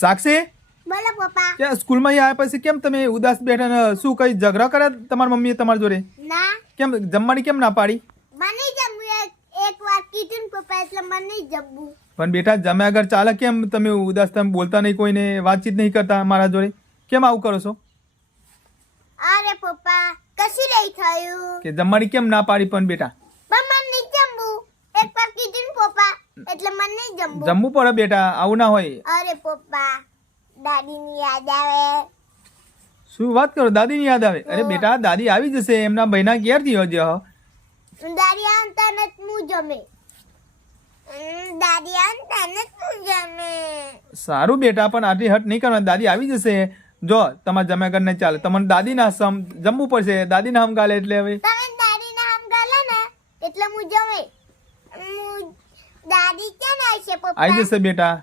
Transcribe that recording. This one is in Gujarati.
સાક્ષી બોલો પપ્પા. કે સ્કૂલમાં આવ્યા પછી કેમ તમે ઉદાસ બેઠા ને શું કઈ ઝઘડા કર્યા તમારી મમ્મીએ તમારી જોડે? ના કેમ જમવાની કેમ ના પાડી? મને જમવું એક વાર કીધું ને પપ્પા એટલે મને જમવું. પણ બેટા જમ્યા આગળ ચાલે કેમ તમે ઉદાસ તમે બોલતા નહીં કોઈને વાતચીત નહીં કરતા મારા જોડે કેમ આવું કરો છો? અરે પપ્પા કશું નહીં થયું. કે જમવાની કેમ ના પાડી પણ બેટા? પણ મને નહીં જમવું. એક વાર કીધું ને પપ્પા એટલે મને નહીં જમવું. જમવું પડે બેટા આવું ના હોય. અરે પપ્પા દાદીની યાદ આવે. શું વાત કરો દાદીની યાદ આવે? અરે બેટા દાદી આવી જશે એમના બહેના ઘેરથી હજી દાદી આવતા નથી હું જમે. દાદી આવતા નથી હું જમે. સારું બેટા પણ આટલી હટ નહીં કરવાની દાદી આવી જશે. જો તમારે જમ્યા કર નહીં ચાલે તમને દાદીના જમવું પડશે દાદીના હમ ગાલે એટલે હવે તમે દાદીના આમ ગાલે ને એટલે હું જમે. દાદી ક્યાં આવશે પપ્પા? આવી જશે બેટા.